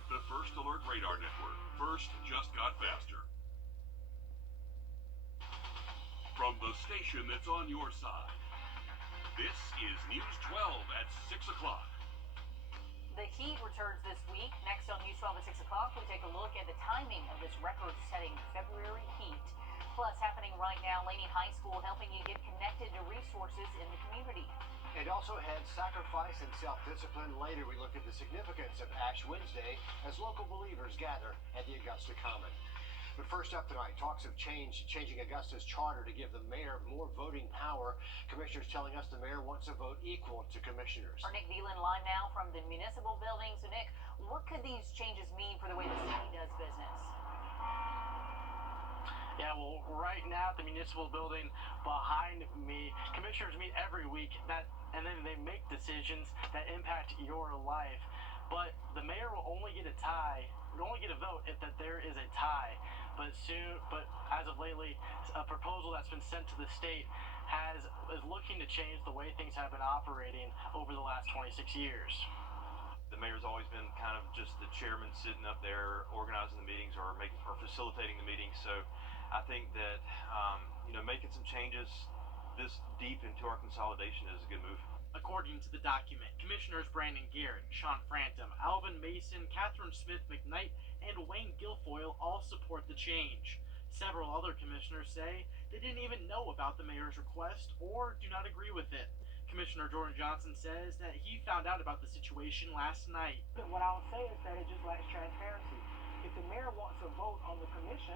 with the First Alert Radar Network. First just got faster. From the station that's on your side, this is News 12 at 6 o'clock. The heat returns this week. Next on News 12 at 6 o'clock, we take a look at the timing of this record-setting February heat. Plus, happening right now, Laney High School helping you get connected to resources in the community. And also ahead, sacrifice and self-discipline. Later, we look at the significance of Ash Wednesday as local believers gather at the Augusta Common. But first up tonight, talks of changing Augusta's charter to give the mayor more voting power. Commissioners telling us the mayor wants a vote equal to commissioners. Our Nick Veland live now from the municipal building. So, Nick, what could these changes mean for the way the city does business? Yeah, well, right now at the municipal building behind me, commissioners meet every week, and then they make decisions that impact your life. But the mayor will only get a vote if there is a tie. But as of lately, a proposal that's been sent to the state is looking to change the way things have been operating over the last 26 years. The mayor's always been kind of just the chairman sitting up there organizing the meetings or facilitating the meetings. So I think that making some changes this deep into our consolidation is a good move. According to the document, Commissioners Brandon Garrett, Sean Frantum, Alvin Mason, Catherine Smith McKnight, and Wayne Guilfoyle all support the change. Several other commissioners say they didn't even know about the mayor's request or do not agree with it. Commissioner Jordan Johnson says that he found out about the situation last night. What I would say is that it just lacks transparency. If the mayor wants a vote on the commission,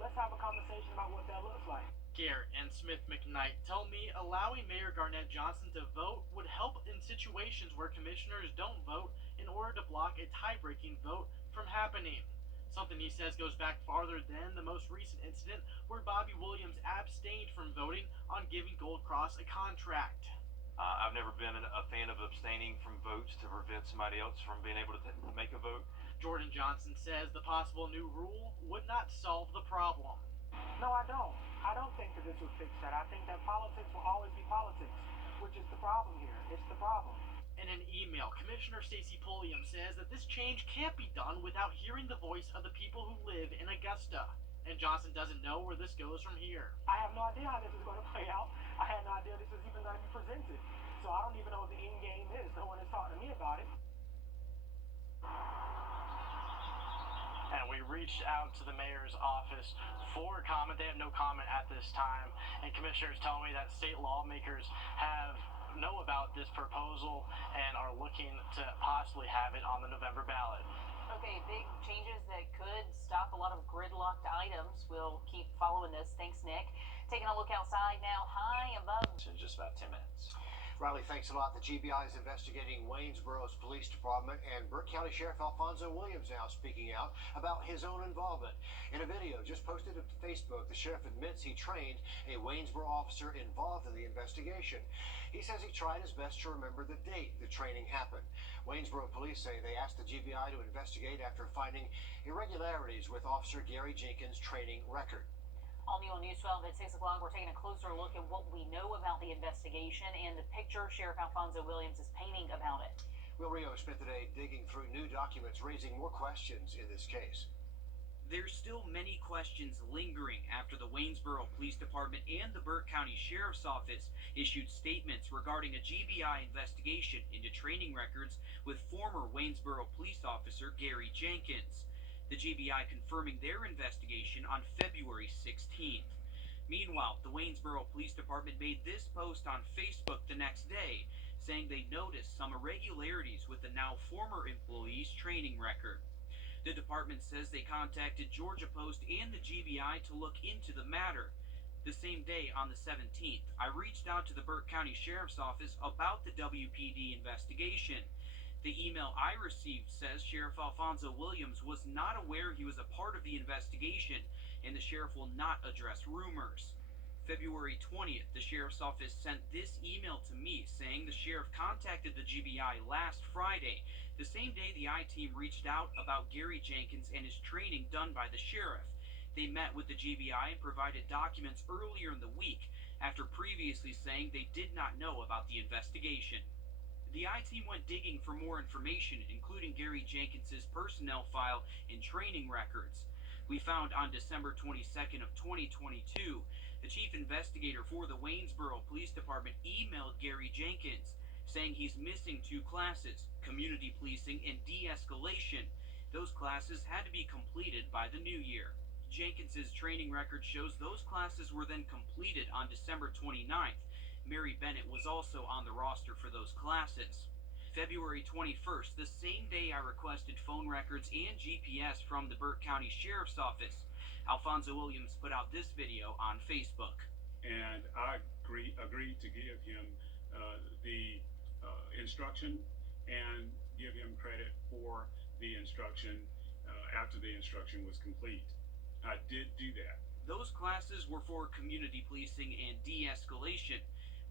let's have a conversation about what that looks like. Garrett and Smith McKnight tell me allowing Mayor Garnett Johnson to vote would help in situations where commissioners don't vote in order to block a tie-breaking vote from happening. Something he says goes back farther than the most recent incident where Bobby Williams abstained from voting on giving Gold Cross a contract. I've never been a fan of abstaining from votes to prevent somebody else from being able to make a vote. Jordan Johnson says the possible new rule would not solve the problem. No, I don't. I don't think that this would fix that. I think that politics will always be politics, which is the problem here. It's the problem. In an email, Commissioner Stacey Pulliam says that this change can't be done without hearing the voice of the people who live in Augusta. And Johnson doesn't know where this goes from here. I have no idea how this is going to play out. I had no idea this was even going to be presented. So I don't even know what the end game is. No one has talked to me about it. And we reached out to the mayor's office for comment. They have no comment at this time. And commissioners tell me that state lawmakers know about this proposal and are looking to possibly have it on the November ballot. Okay, big changes that could stop a lot of gridlocked items. We'll keep following this. Thanks, Nick. Taking a look outside now, high above. In just about 10 minutes. Riley, thanks a lot. The GBI is investigating Waynesboro's police department, and Burke County Sheriff Alfonso Williams now speaking out about his own involvement. In a video just posted to Facebook, the sheriff admits he trained a Waynesboro officer involved in the investigation. He says he tried his best to remember the date the training happened. Waynesboro police say they asked the GBI to investigate after finding irregularities with Officer Gary Jenkins' training record. All new on News 12 at 6 o'clock, we're taking a closer look at what we know about the investigation and the picture Sheriff Alfonso Williams is painting about it. Will Rio spent the day digging through new documents, raising more questions in this case. There's still many questions lingering after the Waynesboro Police Department and the Burke County Sheriff's Office issued statements regarding a GBI investigation into training records with former Waynesboro police officer Gary Jenkins. The GBI confirming their investigation on February 16th. Meanwhile, the Waynesboro Police Department made this post on Facebook the next day, saying they noticed some irregularities with the now former employee's training record. The department says they contacted Georgia Post and the GBI to look into the matter. The same day, on the 17th, I reached out to the Burke County Sheriff's Office about the WPD investigation. The email I received says Sheriff Alfonso Williams was not aware he was a part of the investigation, and the sheriff will not address rumors. February 20th, the sheriff's office sent this email to me saying the sheriff contacted the GBI last Friday, the same day the I-team reached out about Gary Jenkins and his training done by the sheriff. They met with the GBI and provided documents earlier in the week, after previously saying they did not know about the investigation. The I-Team went digging for more information, including Gary Jenkins's personnel file and training records. We found on December 22nd of 2022, the chief investigator for the Waynesboro Police Department emailed Gary Jenkins, saying he's missing 2 classes, community policing and de-escalation. Those classes had to be completed by the new year. Jenkins's training record shows those classes were then completed on December 29th. Mary Bennett was also on the roster for those classes. February 21st, the same day I requested phone records and GPS from the Burke County Sheriff's Office, Alfonso Williams put out this video on Facebook. And I agreed to give him the instruction and give him credit for the instruction after the instruction was complete. I did do that. Those classes were for community policing and de-escalation.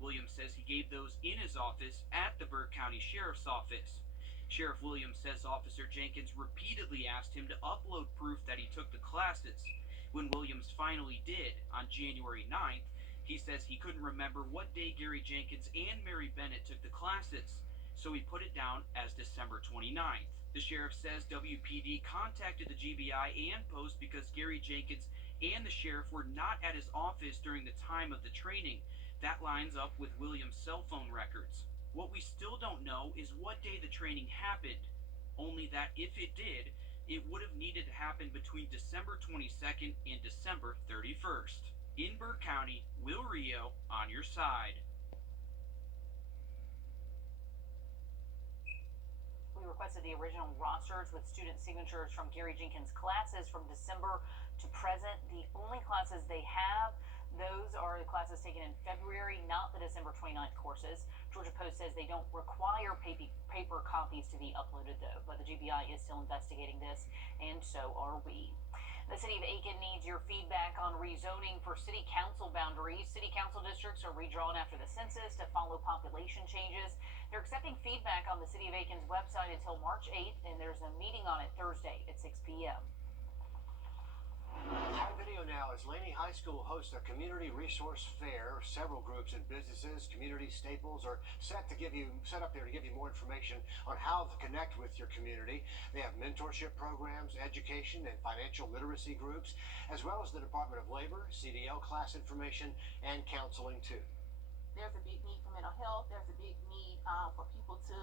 Williams says he gave those in his office at the Burke County Sheriff's Office. Sheriff Williams says Officer Jenkins repeatedly asked him to upload proof that he took the classes. When Williams finally did, on January 9th, he says he couldn't remember what day Gary Jenkins and Mary Bennett took the classes, so he put it down as December 29th. The sheriff says WPD contacted the GBI and Post because Gary Jenkins and the sheriff were not at his office during the time of the training. That lines up with Williams' cell phone records. What we still don't know is what day the training happened, only that if it did, it would have needed to happen between December 22nd and December 31st. In Burke County, Will Rio on your side. We requested the original rosters with student signatures from Gary Jenkins' classes from December to present. The only classes they have, those are the classes taken in February, not the December 29th courses. Georgia Post says they don't require paper copies to be uploaded, though, but the GBI is still investigating this, and so are we. The city of Aiken needs your feedback on rezoning for city council boundaries. City council districts are redrawn after the census to follow population changes. They're accepting feedback on the city of Aiken's website until March 8th, and there's a meeting on it Thursday at 6 p.m. Live video now as Laney High School hosts a community resource fair. Several groups and businesses, community staples are set up there to give you more information on how to connect with your community. They have mentorship programs, education and financial literacy groups, as well as the Department of Labor, CDL class information, and counseling too. There's a big need for mental health. There's a big need for people to,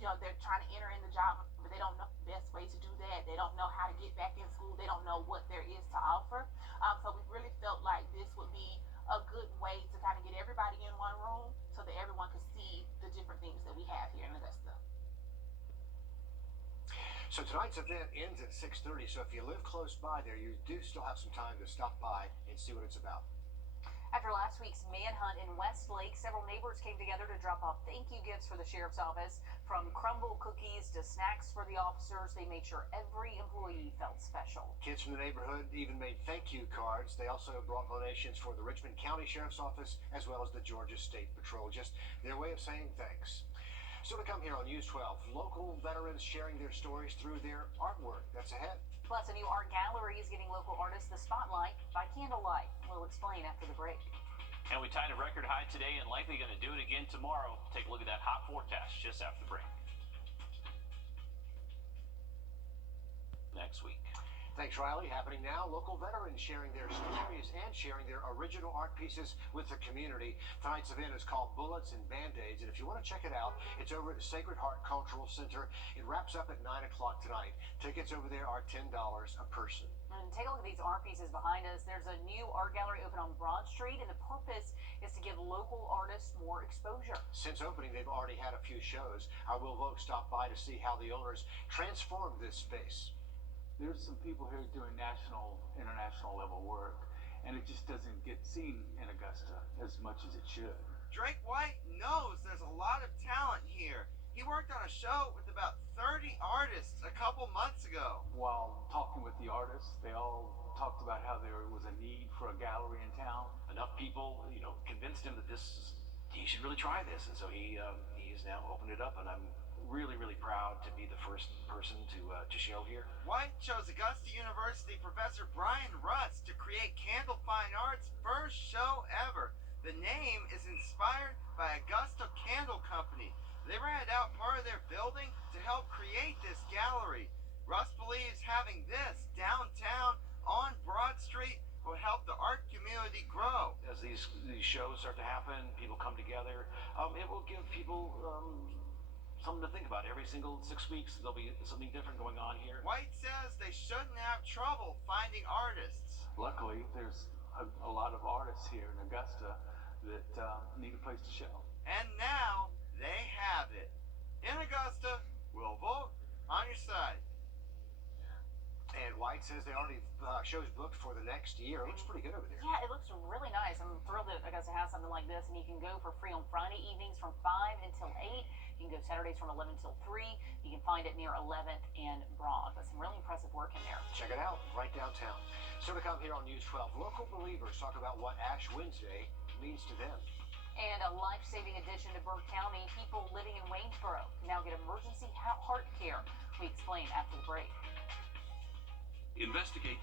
they're trying to enter in the job, but they don't know the best way to do that. They don't know how to get back in school. They don't know what there is to offer. So we really felt like this would be a good way to kind of get everybody in one room so that everyone could see the different things that we have here in Augusta. So tonight's event ends at 6:30. So if you live close by there, you do still have some time to stop by and see what it's about. After last week's manhunt in Westlake, several neighbors came together to drop off thank you gifts for the sheriff's office. From crumble cookies to snacks for the officers, they made sure every employee felt special. Kids from the neighborhood even made thank you cards. They also brought donations for the Richmond County Sheriff's Office as well as the Georgia State Patrol. Just their way of saying thanks. So to come here on News 12, local veterans sharing their stories through their artwork. That's ahead. Plus, a new art gallery is giving local artists the spotlight by candlelight. We'll explain after the break. And we tied a record high today and likely going to do it again tomorrow. Take a look at that hot forecast just after the break. Next week. Thanks, Riley. Happening now, local veterans sharing their stories and sharing their original art pieces with the community. Tonight's event is called Bullets and Band-Aids, and if you want to check it out, it's over at the Sacred Heart Cultural Center. It wraps up at 9 o'clock tonight. Tickets over there are $10 a person. And take a look at these art pieces behind us. There's a new art gallery open on Broad Street, and the purpose is to give local artists more exposure. Since opening, they've already had a few shows. Our Will Vogt stopped by to see how the owners transformed this space. There's some people here doing national, international level work, and it just doesn't get seen in Augusta as much as it should. Drake White knows there's a lot of talent here. He worked on a show with about 30 artists a couple months ago. While talking with the artists, they all talked about how there was a need for a gallery in town. Enough people, convinced him that he should really try this, and so he has now opened it up, and I'm really, really proud to be the first person to show here. White chose Augusta University professor Brian Rutz to create Candle Fine Art's first show ever. The name is inspired by Augusta Candle Company. They rented out part of their building to help create this gallery. Russ believes having this downtown on Broad Street will help the art community grow. As these shows start to happen, people come together, it will give people something to think about. Every single 6 weeks, there'll be something different going on here. White says they shouldn't have trouble finding artists. Luckily, there's a lot of artists here in Augusta that need a place to show. And now they have it. In Augusta, we'll vote on your side. And White says they already shows booked for the next year. It looks pretty good over there. Yeah, it looks really nice. I'm thrilled that Augusta has something like this, and you can go for free on Friday evenings from 5 until 8. You can go Saturdays from 11 till 3. You can find it near 11th and Broad. But some really impressive work in there. Check it out, right downtown. So to come here on News 12, local believers talk about what Ash Wednesday means to them. And a life-saving addition to Burke County, people living in Waynesboro can now get emergency heart care. We explain after the break. Investigate.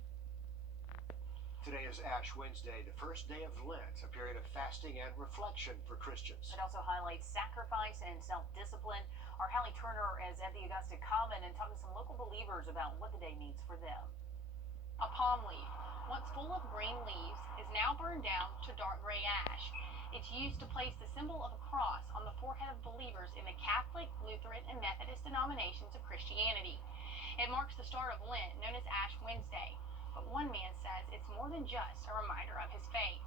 Today is Ash Wednesday, the first day of Lent, a period of fasting and reflection for Christians. It also highlights sacrifice and self-discipline. Our Hallie Turner is at the Augusta Common and talking to some local believers about what the day means for them. A palm leaf, once full of green leaves, is now burned down to dark gray ash. It's used to place the symbol of a cross on the forehead of believers in the Catholic, Lutheran, and Methodist denominations of Christianity. It marks the start of Lent, known as Ash Wednesday. But one man says it's more than just a reminder of his faith.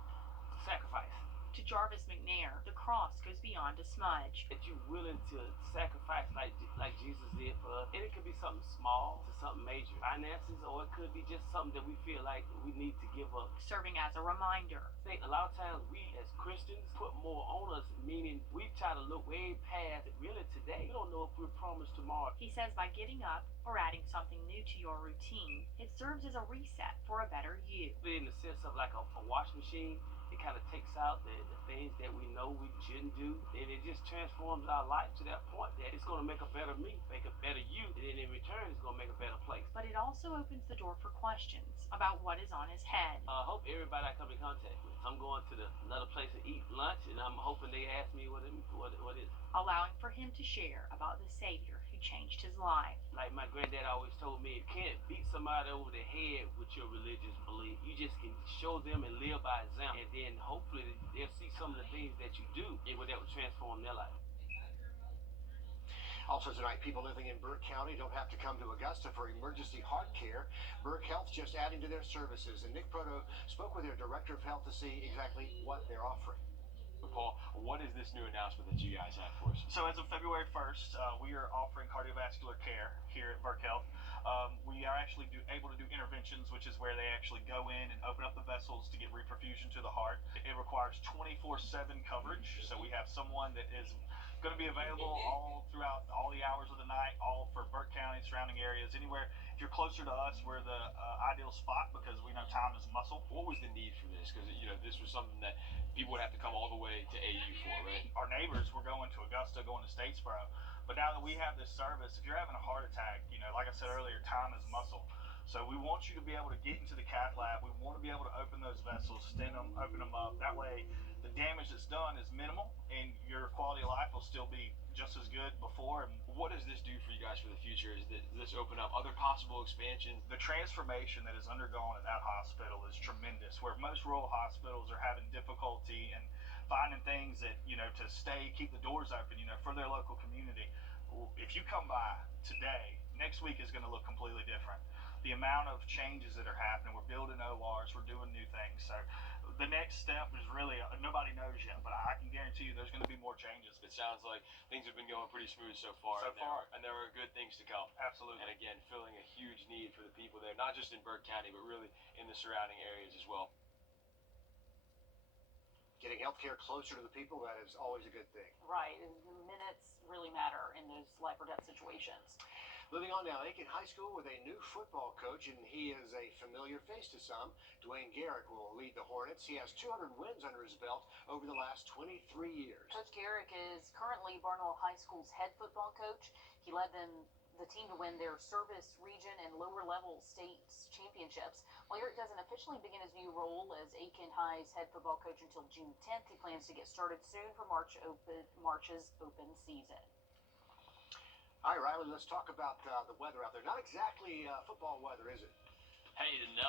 Sacrifice. To Jarvis McNair, the cross goes beyond a smudge. That you're willing to sacrifice like Jesus did for us. And it could be something small to something major. Finances, or it could be just something that we feel like we need to give up. Serving as a reminder. I think a lot of times we as Christians put more on us, meaning we try to look way past it. Really today, we don't know if we're promised tomorrow. He says by getting up or adding something new to your routine, it serves as a reset for a better you. In the sense of like a washing machine, it kind of takes out the things that we know we shouldn't do, and it just transforms our life to that point that it's going to make a better me, make a better you, and then in return it's going to make a better place. But it also opens the door for questions about what is on his head. I hope everybody I come in contact with, I'm going to another place to eat lunch, and I'm hoping they ask me what is it. Allowing for him to share about the Savior who changed his life. Like my granddad always told me, you can't beat somebody over the head with your religious belief. You just can show them and live by example, and then hopefully they'll see some of the things that you do and that will transform their life. Also tonight, people living in Burke County don't have to come to Augusta for emergency heart care. Burke Health just adding to their services, and Nick Proto spoke with their director of health to see exactly what they're offering. Paul, what is this new announcement that you guys have for us? So as of February 1st, we are offering cardiovascular care here at Burke Health. We are actually able to do interventions, which is where they actually go in and open up the vessels to get reperfusion to the heart. It requires 24/7 coverage, so we have someone that is going to be available all throughout all the hours of the night, all for Burke County, surrounding areas, anywhere. If you're closer to us, we're the ideal spot because we know time is muscle. What was the need for this? Because this was something that people would have to come all the way to AU for, right? Our neighbors were going to Augusta, going to Statesboro, but now that we have this service, if you're having a heart attack, like I said earlier, time is muscle. So we want you to be able to get into the cath lab. We want to be able to open those vessels, stent them, open them up. That way, the damage that's done is minimal, and your quality of life will still be just as good before. What does this do for you guys for the future? Does this open up other possible expansions? The transformation that is undergone at that hospital is tremendous, where most rural hospitals are having difficulty and finding things that, to keep the doors open, for their local community. If you come by today, next week is going to look completely different. The amount of changes that are happening, we're building ORs, we're doing new things. So the next step is really, nobody knows yet, but I can guarantee you there's going to be more changes. It sounds like things have been going pretty smooth so far. And there are good things to come. Absolutely. And again, filling a huge need for the people there, not just in Burke County, but really in the surrounding areas as well. Getting healthcare closer to the people, that is always a good thing. Right. Minutes really matter in those life or death situations. Moving on now, Aiken High School with a new football coach, and he is a familiar face to some. Dwayne Garrick will lead the Hornets. He has 200 wins under his belt over the last 23 years. Coach Garrick is currently Barnwell High School's head football coach. He led the team to win their service region and lower level state championships. While Garrick doesn't officially begin his new role as Aiken High's head football coach until June 10th, he plans to get started soon for March's open season. All right, Riley, let's talk about the weather out there. Not exactly football weather, is it? Hey, no.